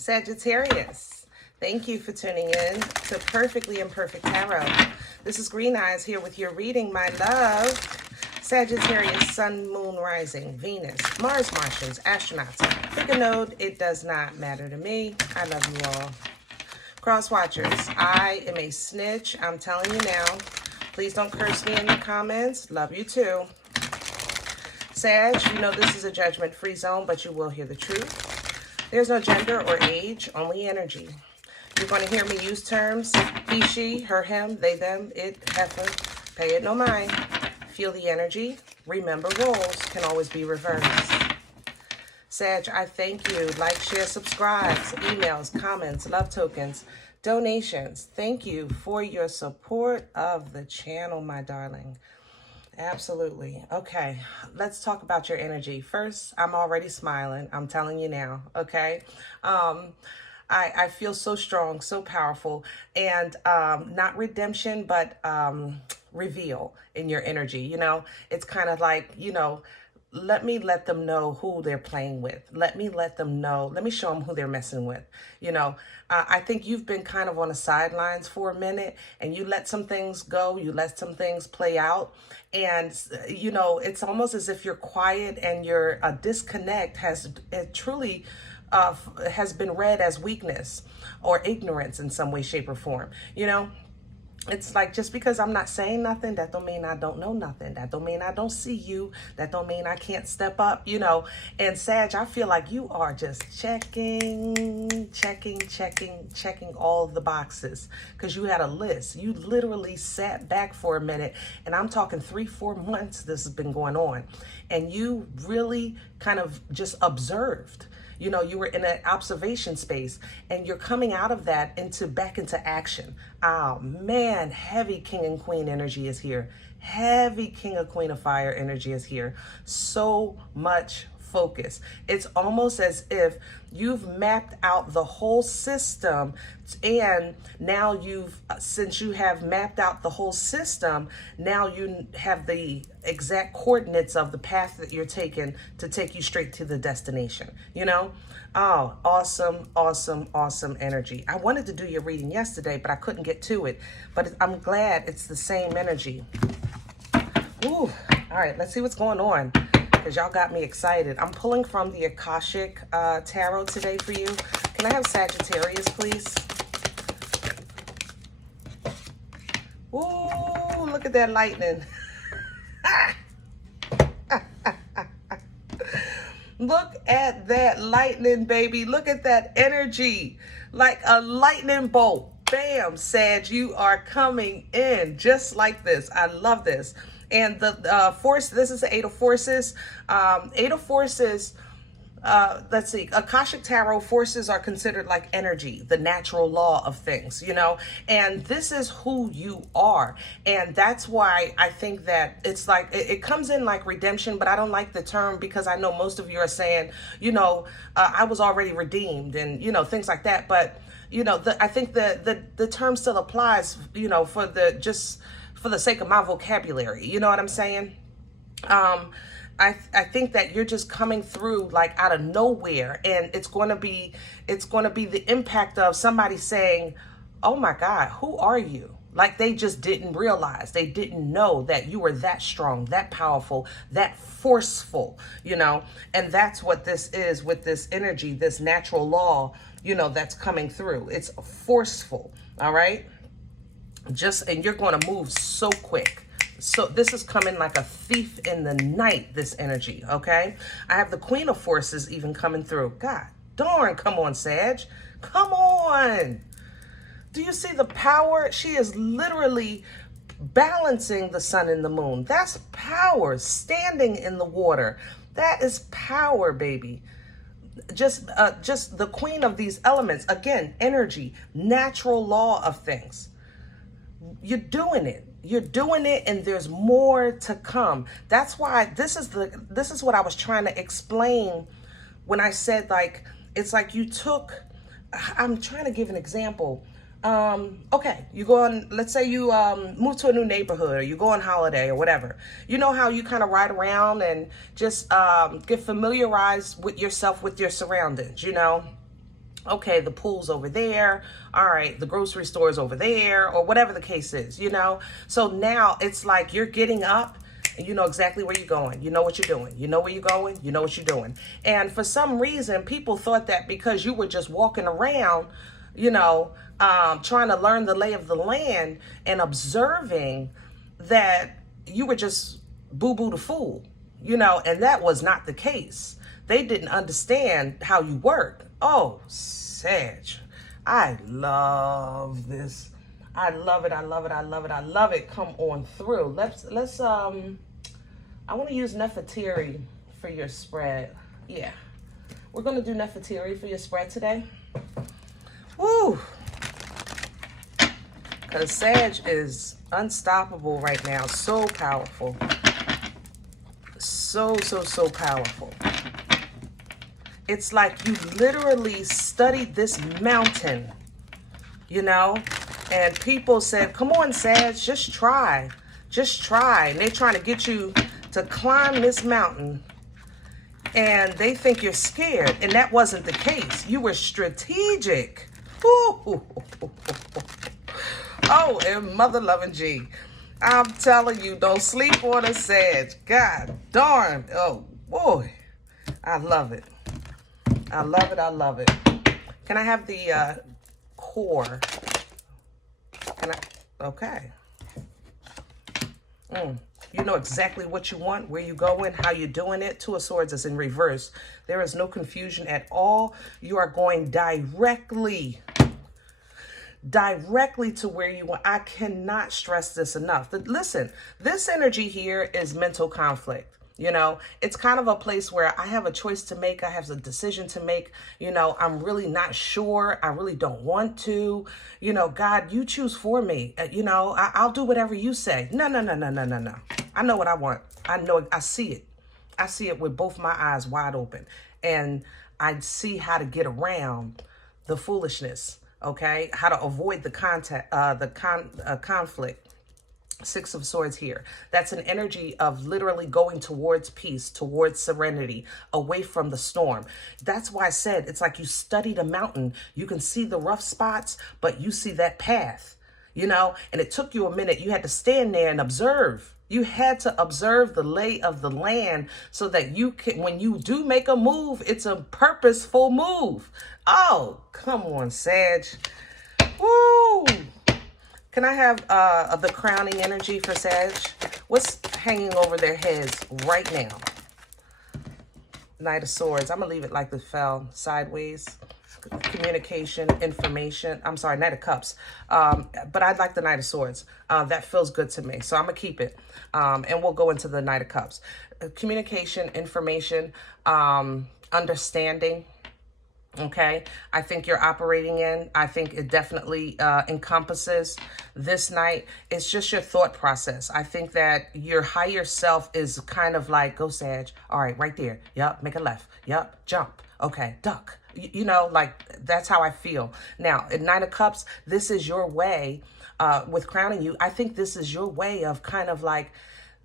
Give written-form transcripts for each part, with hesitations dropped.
Sagittarius, thank you for tuning in to Perfectly Imperfect Tarot. This is Green Eyes here with your reading, my love. Sagittarius, Sun, Moon, Rising, Venus, Mars, Martians, astronauts. Pick a node, it does not matter to me. I love you all. Cross watchers, I am a snitch. I'm telling you now. Please don't curse me in the comments. Love you too. Sag, you know this is a judgment-free zone, but you will hear the truth. There's no gender or age, only energy. You're going to hear me use terms, he, she, her, him, they, them, it, heifer. Pay it no mind. Feel the energy. Remember, roles can always be reversed. Sag, I thank you. Like, share, subscribe, emails, comments, love tokens, donations. Thank you for your support of the channel, my darling. Absolutely. Okay, let's talk about your energy. First, I'm already smiling. I'm telling you now, okay? I feel so strong, so powerful, and not redemption, but reveal in your energy. You know, it's kind of like, you know, let them know who they're playing with. Let them know. Let me show them who they're messing with. You know, I think you've been kind of on the sidelines for a minute, and you let some things go. You let some things play out. And, you know, it's almost as if you're quiet and your disconnect has truly has been read as weakness or ignorance in some way, shape, or form. You know, it's like, just because I'm not saying nothing, that don't mean I don't know nothing. That don't mean I don't see you. That don't mean I can't step up, you know. And Sag, I feel like you are just checking all the boxes, because you had a list. You literally sat back for a minute, and I'm talking 3-4 months this has been going on, and you really kind of just observed. You know, you were in an observation space, and you're coming out of that back into action. Oh man, heavy King and Queen energy is here. Heavy King or Queen of Fire energy is here. So much focus. It's almost as if you've mapped out the whole system, and now since you have mapped out the whole system, now you have the exact coordinates of the path that you're taking to take you straight to the destination, you know? Oh, awesome energy. I wanted to do your reading yesterday, but I couldn't get to it, but I'm glad it's the same energy. Ooh, all right, let's see what's going on, because y'all got me excited. I'm pulling from the Akashic Tarot today for you. Can I have Sagittarius, please? Ooh, look at that lightning. Look at that lightning, baby. Look at that energy. Like a lightning bolt. Bam, Sag, you are coming in just like this. I love this. And the force, this is the Eight of Forces. Eight of Forces, let's see, Akashic Tarot forces are considered like energy, the natural law of things, you know, and this is who you are. And that's why I think that it's like, it comes in like redemption, but I don't like the term, because I know most of you are saying, you know, I was already redeemed and, you know, things like that. But, you know, I think the term still applies, you know, for the sake of my vocabulary, you know what I'm saying? I think that you're just coming through like out of nowhere, and it's going to be the impact of somebody saying, "Oh my God, who are you?" Like they just didn't realize, they didn't know that you were that strong, that powerful, that forceful, you know. And that's what this is with this energy, this natural law, you know, that's coming through. It's forceful, all right? And you're going to move so quick. So this is coming like a thief in the night, this energy, okay? I have the Queen of Forces even coming through. God darn, come on, Sag. Come on. Do you see the power? She is literally balancing the sun and the moon. That's power. Standing in the water. That is power, baby. Just the queen of these elements. Again, energy, natural law of things. You're doing it. You're doing it, and there's more to come. That's why this is what I was trying to explain when I said, like, it's like you took, I'm trying to give an example. Okay, you go on, let's say you move to a new neighborhood, or you go on holiday or whatever. You know how you kind of ride around and just get familiarized with yourself, with your surroundings, you know? Okay, the pool's over there. All right, the grocery store's over there, or whatever the case is, you know? So now it's like you're getting up and you know exactly where you're going. You know what you're doing. You know where you're going. You know what you're doing. And for some reason, people thought that because you were just walking around, you know, trying to learn the lay of the land and observing, that you were just boo-boo the fool, you know, and that was not the case. They didn't understand how you work. Oh, Sag, I love this. I love it. I love it. I love it. I love it. Come on through. Let's I want to use Nefertiti for your spread. Yeah. We're going to do Nefertiti for your spread today. Woo. Because Sag is unstoppable right now. So powerful. So powerful. It's like you literally studied this mountain, you know? And people said, come on, Sag, just try. Just try. And they're trying to get you to climb this mountain. And they think you're scared. And that wasn't the case. You were strategic. Ooh. Oh, and mother loving G. I'm telling you, don't sleep on a Sag. God darn. Oh, boy. I love it. I love it. I love it. Can I have the core? Can I? Okay. You know exactly what you want, where you going, how you're doing it. Two of Swords is in reverse. There is no confusion at all. You are going directly to where you want. I cannot stress this enough. Listen, this energy here is mental conflict. You know, it's kind of a place where I have a choice to make. I have a decision to make. You know, I'm really not sure. I really don't want to. You know, God, you choose for me. You know, I'll do whatever you say. No. I know what I want. I know. I see it. I see it with both my eyes wide open. And I see how to get around the foolishness. Okay. How to avoid the conflict. Six of Swords here. That's an energy of literally going towards peace, towards serenity, away from the storm. That's why I said it's like you studied a mountain. You can see the rough spots, but you see that path, you know, and it took you a minute. You had to stand there and observe. You had to observe the lay of the land so that you can, when you do make a move, it's a purposeful move. Oh, come on, Sag. Woo! Can I have the crowning energy for Sag? What's hanging over their heads right now? Knight of Swords. I'm going to leave it like it fell sideways. Communication, information. I'm sorry, Knight of Cups. But I'd like the Knight of Swords. That feels good to me. So I'm going to keep it. And we'll go into the Knight of Cups. Communication, information, understanding. Okay, I think you're operating in. I think it definitely encompasses this night. It's just your thought process. I think that your higher self is kind of like, go Sag. All right, right there. Yep, make a left. Yep, jump. Okay, duck. You know, like that's how I feel. Now, at Nine of Cups, this is your way with crowning you. I think this is your way of kind of like,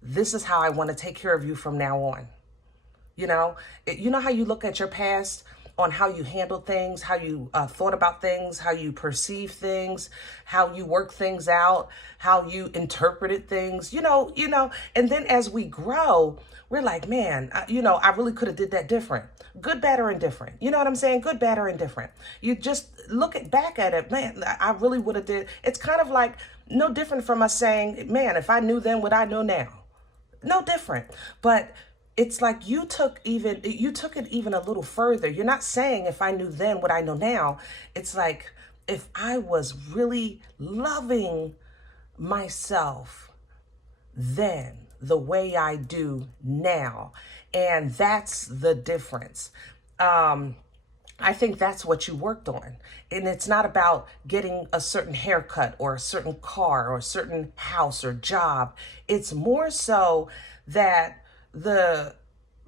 this is how I want to take care of you from now on. You know how you look at your past on how you handled things, how you thought about things, how you perceive things, how you work things out, how you interpreted things, you know, and then as we grow, we're like, man, I really could have did that different. Good, bad, or indifferent. You know what I'm saying? Good, bad, or indifferent. You just back at it, man, I really would have did. It's kind of like no different from us saying, man, if I knew then what I know now. No different. But it's like you took it even a little further. You're not saying if I knew then what I know now. It's like if I was really loving myself then the way I do now. And that's the difference. I think that's what you worked on. And it's not about getting a certain haircut or a certain car or a certain house or job. It's more so that the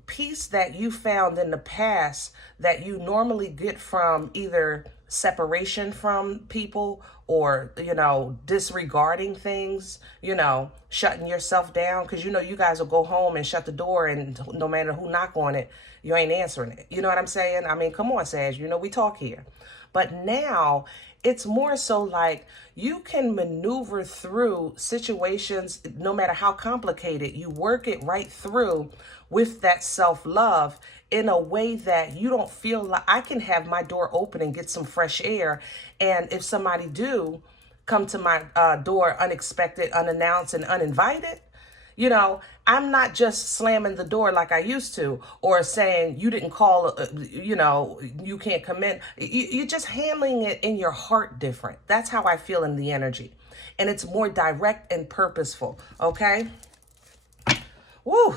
peace that you found in the past that you normally get from either separation from people, or, you know, disregarding things, you know, shutting yourself down, because, you know, you guys will go home and shut the door, and no matter who knock on it, you ain't answering it. You know what I'm saying? I mean, come on, Sag, you know, we talk here. But now it's more so like you can maneuver through situations, no matter how complicated. You work it right through with that self-love in a way that you don't feel like I can have my door open and get some fresh air. And if somebody do come to my door unexpected, unannounced, and uninvited, you know, I'm not just slamming the door like I used to, or saying you didn't call, you know, you can't come in. You're just handling it in your heart different. That's how I feel in the energy. And it's more direct and purposeful, okay? Woo!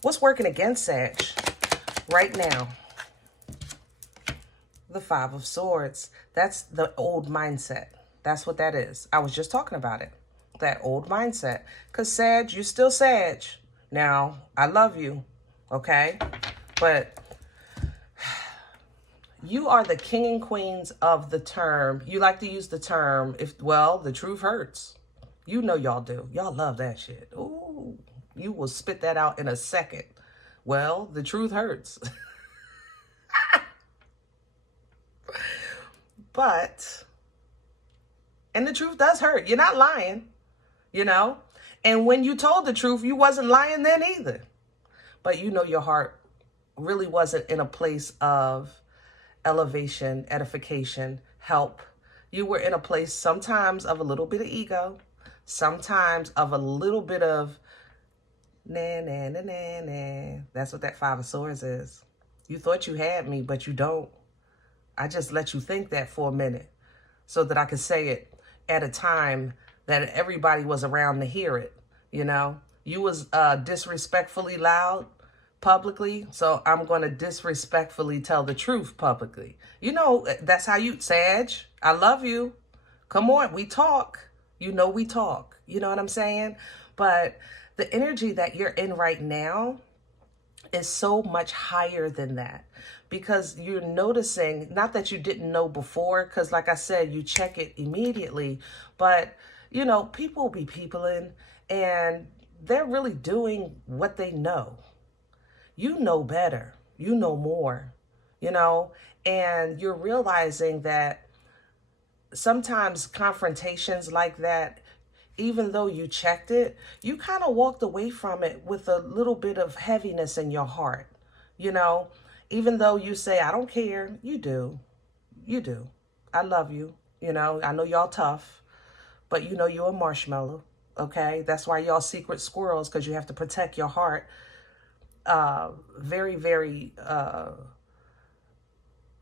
What's working against Sag right now? The Five of Swords. That's the old mindset. That's what that is. I was just talking about it. That old mindset. Because Sag, you still Sag. Now, I love you, okay? But you are the king and queens of the term. You like to use the term, well, the truth hurts. You know y'all do. Y'all love that shit. Ooh, you will spit that out in a second. Well, the truth hurts. But, and the truth does hurt. You're not lying. You know, and when you told the truth, you wasn't lying then either. But you know, your heart really wasn't in a place of elevation, edification, help. You were in a place sometimes of a little bit of ego, sometimes of a little bit of nah, nah, nah, nah, nah. That's what that Five of Swords is. You thought you had me, but you don't. I just let you think that for a minute so that I could say it at a time that everybody was around to hear it. You know, you was disrespectfully loud publicly, so I'm going to disrespectfully tell the truth publicly. You know, that's how you, Sag, I love you. Come on, we talk. You know we talk. You know what I'm saying? But the energy that you're in right now is so much higher than that, because you're noticing, not that you didn't know before, because like I said, you check it immediately, but you know, people be peopling, and they're really doing what they know. You know better. You know more, you know, and you're realizing that sometimes confrontations like that, even though you checked it, you kind of walked away from it with a little bit of heaviness in your heart, you know, even though you say, I don't care. You do. You do. I love you. You know, I know y'all tough. But you know you're a marshmallow, okay? That's why y'all secret squirrels, because you have to protect your heart. Very, very,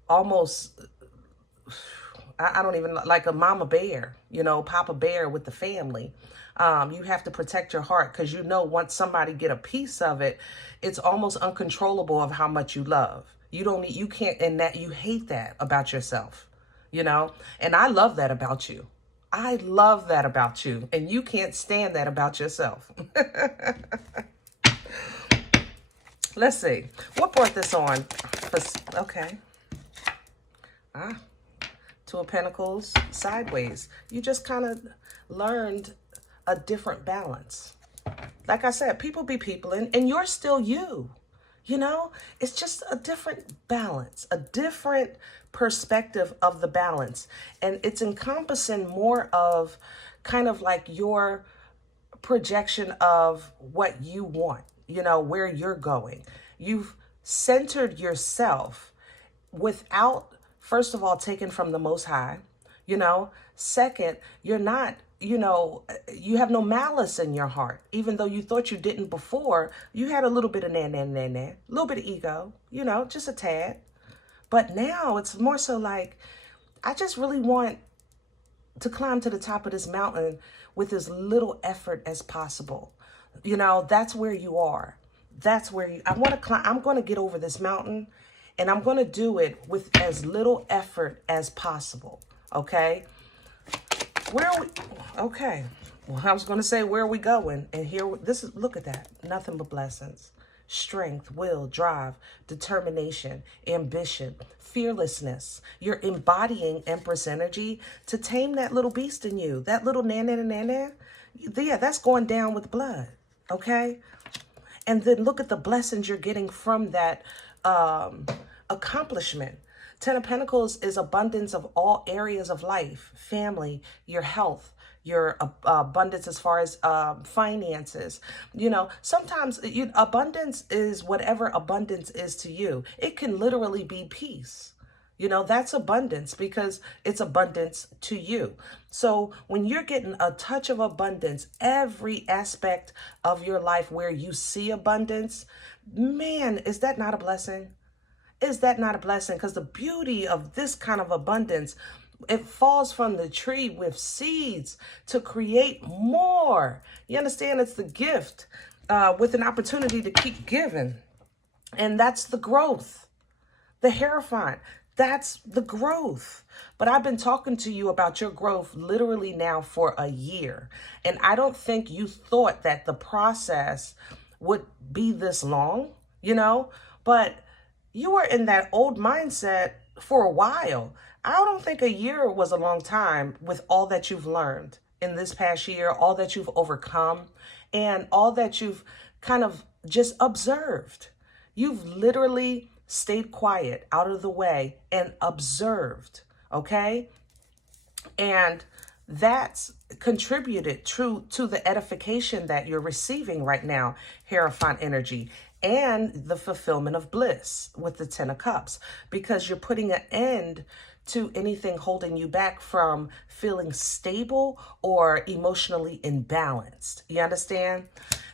almost, I don't even, like a mama bear, you know, Papa Bear with the family. You have to protect your heart, because you know once somebody get a piece of it, it's almost uncontrollable of how much you love. You can't, and that you hate that about yourself, you know? And I love that about you. I love that about you, and you can't stand that about yourself. Let's see. What brought this on? Okay. Two of Pentacles sideways. You just kind of learned a different balance. Like I said, people be peopling, and you're still you. You know, it's just a different balance, a different perspective of the balance. And it's encompassing more of kind of like your projection of what you want, you know, where you're going. You've centered yourself without, first of all, taken from the Most High, you know. Second, you're not, you know, you have no malice in your heart. Even though you thought you didn't before, you had a little bit of a little bit of ego, you know, just a tad. But now it's more so like, I just really want to climb to the top of this mountain with as little effort as possible. You know, that's where you are. That's where I want to climb. I'm going to get over this mountain, and I'm going to do it with as little effort as possible. Okay. Where are we? Okay. Well, I was going to say, where are we going? And here, this is, look at that. Nothing but blessings. strength, will, drive, determination, ambition, fearlessness. You're embodying Empress energy to tame that little beast in you, that little na-na-na-na-na. Yeah, that's going down with blood, okay? And then look at the blessings you're getting from that accomplishment. Ten of Pentacles is abundance of all areas of life, family, your health, your abundance as far as finances. You know, sometimes abundance is whatever abundance is to you. It can literally be peace. You know, that's abundance because it's abundance to you. So when you're getting a touch of abundance, every aspect of your life where you see abundance, man, is that not a blessing? Is that not a blessing? Because the beauty of this kind of abundance, it falls from the tree with seeds to create more. You understand? It's the gift with an opportunity to keep giving. And that's the growth. The Hierophant, that's the growth. But I've been talking to you about your growth literally now for a year. And I don't think you thought that the process would be this long, you know, but you were in that old mindset for a while. I don't think a year was a long time with all that you've learned in this past year, all that you've overcome, and all that you've kind of just observed. You've literally stayed quiet, out of the way, and observed, okay? And that's contributed to the edification that you're receiving right now, Hierophant energy, and the fulfillment of bliss with the Ten of Cups, because you're putting an end to anything holding you back from feeling stable or emotionally imbalanced. You understand?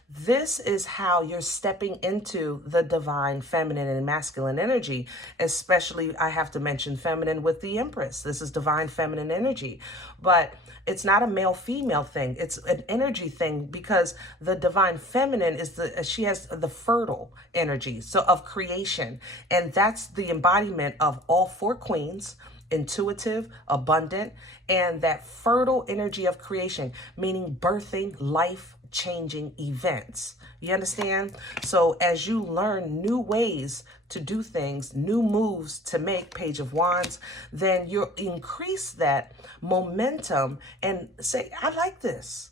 This is how you're stepping into the divine feminine and masculine energy, especially I have to mention feminine with the Empress. This is divine feminine energy, but it's not a male-female thing. It's an energy thing because the divine feminine is she has the fertile energy, so of creation. And that's the embodiment of all four queens, intuitive, abundant, and that fertile energy of creation, meaning birthing life-changing events. You understand? So as you learn new ways to do things, new moves to make, Page of Wands, then you'll increase that momentum and say, I like this.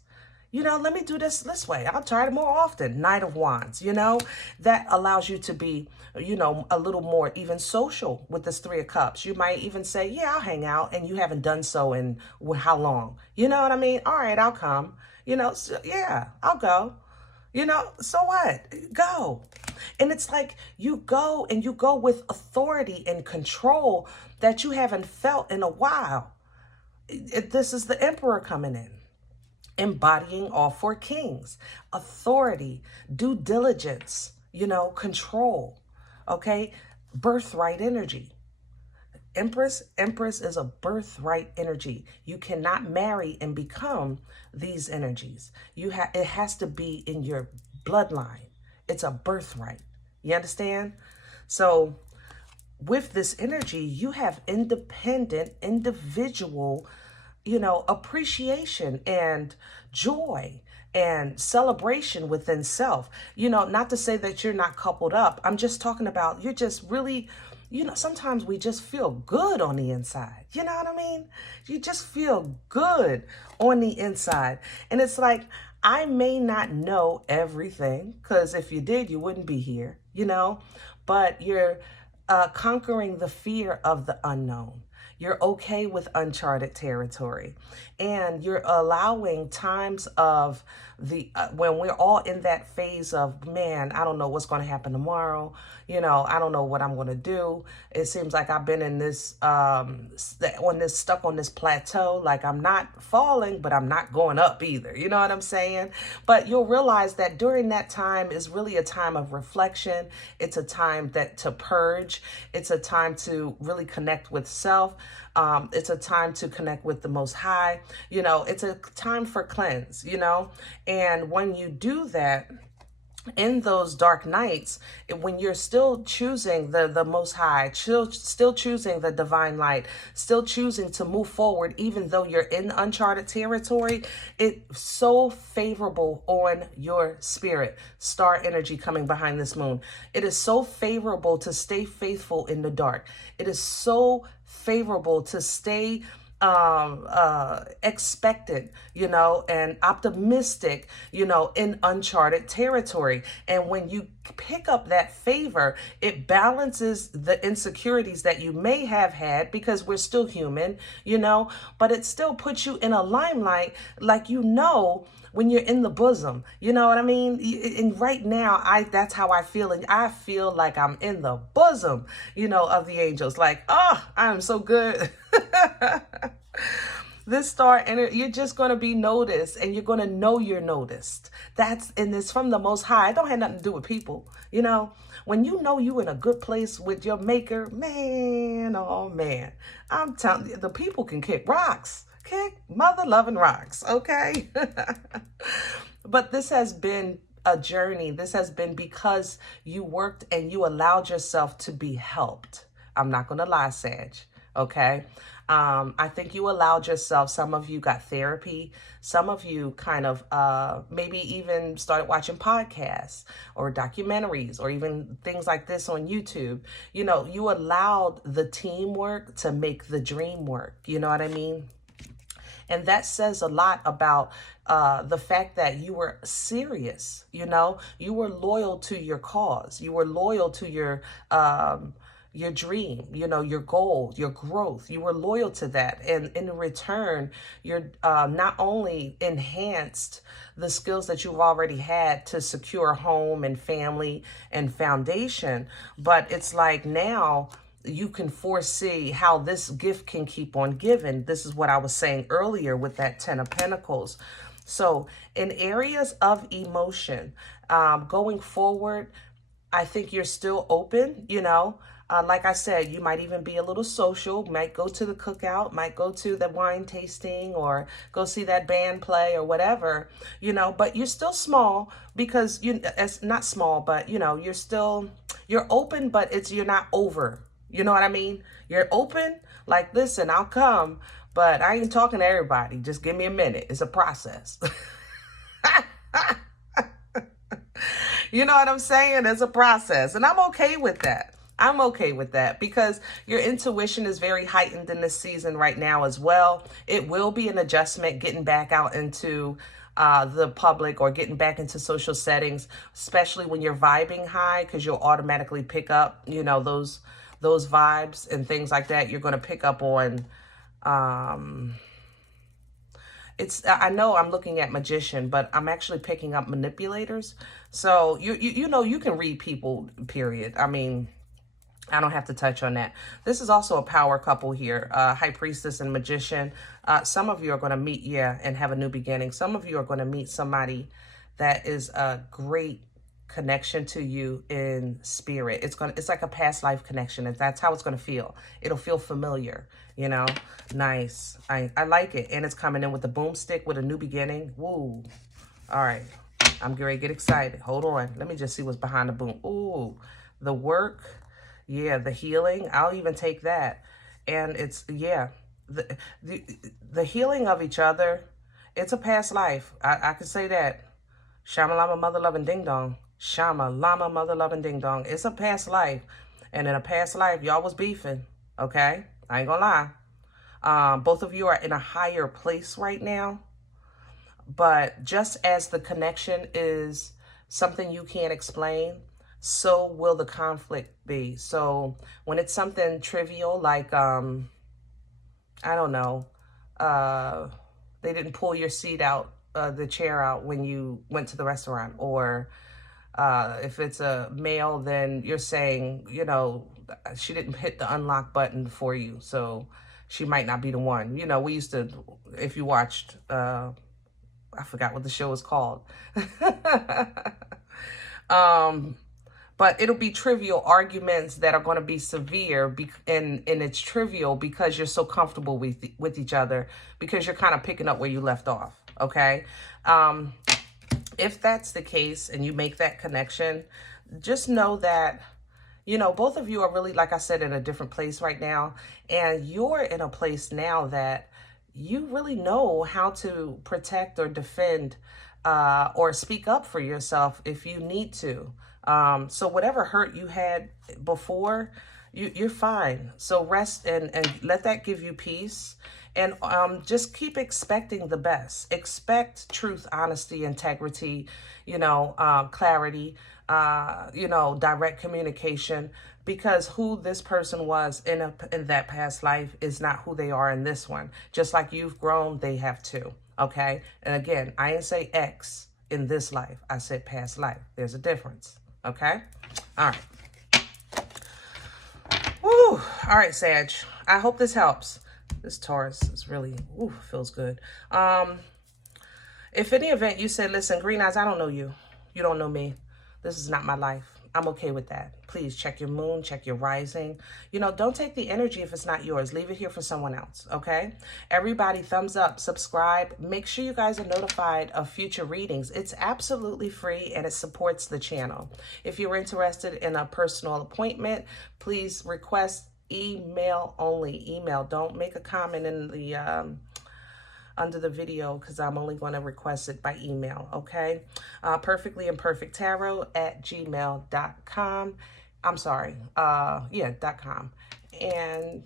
You know, let me do this way. I'll try it more often. Knight of Wands, you know, that allows you to be, you know, a little more even social with this Three of Cups. You might even say, yeah, I'll hang out, and you haven't done so in how long? You know what I mean? All right, I'll come. You know, so, yeah, I'll go. You know, so what? Go. And it's like you go and you go with authority and control that you haven't felt in a while. This is the Emperor coming in, embodying all four kings, authority, due diligence, you know, control, okay? Birthright energy. Empress is a birthright energy. You cannot marry and become these energies. It has to be in your bloodline. It's a birthright. You understand? So with this energy, you have independent, individual, you know, appreciation and joy and celebration within self. You know, not to say that you're not coupled up. I'm just talking about you're just really, you know, sometimes we just feel good on the inside. You know what I mean? You just feel good on the inside. And it's like, I may not know everything, because if you did, you wouldn't be here, you know, but you're conquering the fear of the unknown. You're okay with uncharted territory, and you're allowing times of when we're all in that phase of, man, I don't know what's going to happen tomorrow. You know, I don't know what I'm going to do. It seems like I've been in this, stuck on this plateau. Like I'm not falling, but I'm not going up either. You know what I'm saying? But you'll realize that during that time is really a time of reflection. It's a time to purge. It's a time to really connect with self. It's a time to connect with the Most High. You know, it's a time for cleanse, you know, and when you do that, in those dark nights, when you're still choosing the Most High, still choosing the divine light, still choosing to move forward, even though you're in uncharted territory, it's so favorable on your spirit. Star energy coming behind this moon. It is so favorable to stay faithful in the dark. It is so favorable to stay expectant, and optimistic, in uncharted territory. And when you pick up that favor, it balances the insecurities that you may have had, because we're still human, but it still puts you in a limelight, like, when you're in the bosom, you know what I mean? And right now, that's how I feel. And I feel like I'm in the bosom, of the angels. Like, oh, I'm so good. This star energy, you're just going to be noticed, and you're going to know you're noticed. And it's from the Most High. It don't have nothing to do with people. When you know you in a good place with your maker, man, oh man, I'm telling you, the people can kick rocks. Kick mother loving rocks, okay? But this has been a journey. This has been because you worked and you allowed yourself to be helped. I'm not going to lie, Sag, okay? I think you allowed yourself, some of you got therapy, some of you kind of maybe even started watching podcasts or documentaries or even things like this on YouTube. You allowed the teamwork to make the dream work. You know what I mean? And that says a lot about the fact that you were serious, you were loyal to your cause. You were loyal to your dream, your goal, your growth. You were loyal to that. And in return, you're not only enhanced the skills that you've already had to secure home and family and foundation, but it's like now you can foresee how this gift can keep on giving. This is what I was saying earlier with that 10 of Pentacles. So in areas of emotion, going forward, I think you're still open, like I said, you might even be a little social, might go to the cookout, might go to the wine tasting or go see that band play or whatever, but you're still small because it's not small, but you're open, but you're not over. You know what I mean? You're open, like, listen, I'll come, but I ain't talking to everybody. Just give me a minute. It's a process. You know what I'm saying? It's a process. And I'm okay with that. I'm okay with that because your intuition is very heightened in this season right now as well. It will be an adjustment getting back out into the public or getting back into social settings, especially when you're vibing high, because you'll automatically pick up, those vibes and things like that. You're going to pick up on, I know I'm looking at magician, but I'm actually picking up manipulators. So you can read people, period. I mean, I don't have to touch on that. This is also a power couple here, High Priestess and Magician. Some of you are going to meet, and have a new beginning. Some of you are going to meet somebody that is a great connection to you in spirit. It's like a past life connection. And that's how it's going to feel. It'll feel familiar, nice. I like it. And it's coming in with the boomstick with a new beginning. Woo. All right. I'm getting ready to get excited. Hold on. Let me just see what's behind the boom. Ooh, the work. Yeah. The healing. I'll even take that. And it's, the healing of each other. It's a past life. I can say that. Shama Lama Mother Loving Ding Dong. Shama Lama Mother Loving Ding Dong. It's a past life. And in a past life, y'all was beefing. Okay? I ain't gonna lie. Both of you are in a higher place right now. But just as the connection is something you can't explain, so will the conflict be. So when it's something trivial like, I don't know, they didn't pull your seat out, the chair out when you went to the restaurant, or if it's a male, then you're saying, she didn't hit the unlock button for you, so she might not be the one. We used to, if you watched, I forgot what the show is called. But it'll be trivial arguments that are going to be severe, and it's trivial because you're so comfortable with each other, because you're kind of picking up where you left off, okay? if that's the case and you make that connection, just know that, you know, both of you are really, like I said, in a different place right now. And you're in a place now that you really know how to protect or defend or speak up for yourself if you need to. So whatever hurt you had before, you're fine. So rest and let that give you peace. And just keep expecting the best. Expect truth, honesty, integrity, you know, clarity, you know, direct communication, because who this person was in that past life is not who they are in this one. Just like you've grown, they have too. Okay. And again, I didn't say X in this life. I said past life. There's a difference. Okay. All right. Woo. All right, Sag. I hope this helps. This Taurus is really, feels good. If in the event you said, listen, Green Eyes, I don't know you. You don't know me. This is not my life. I'm okay with that. Please check your moon, check your rising. You know, don't take the energy if it's not yours. Leave it here for someone else, okay? Everybody, thumbs up, subscribe. Make sure you guys are notified of future readings. It's absolutely free and it supports the channel. If you're interested in a personal appointment, please request email only. Email. Don't make a comment in the under the video, because I'm only going to request it by email, okay? perfectlyimperfecttarot@gmail.com. I'm sorry, .com. And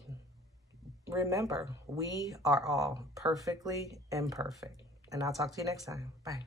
remember, we are all perfectly imperfect. And I'll talk to you next time. Bye.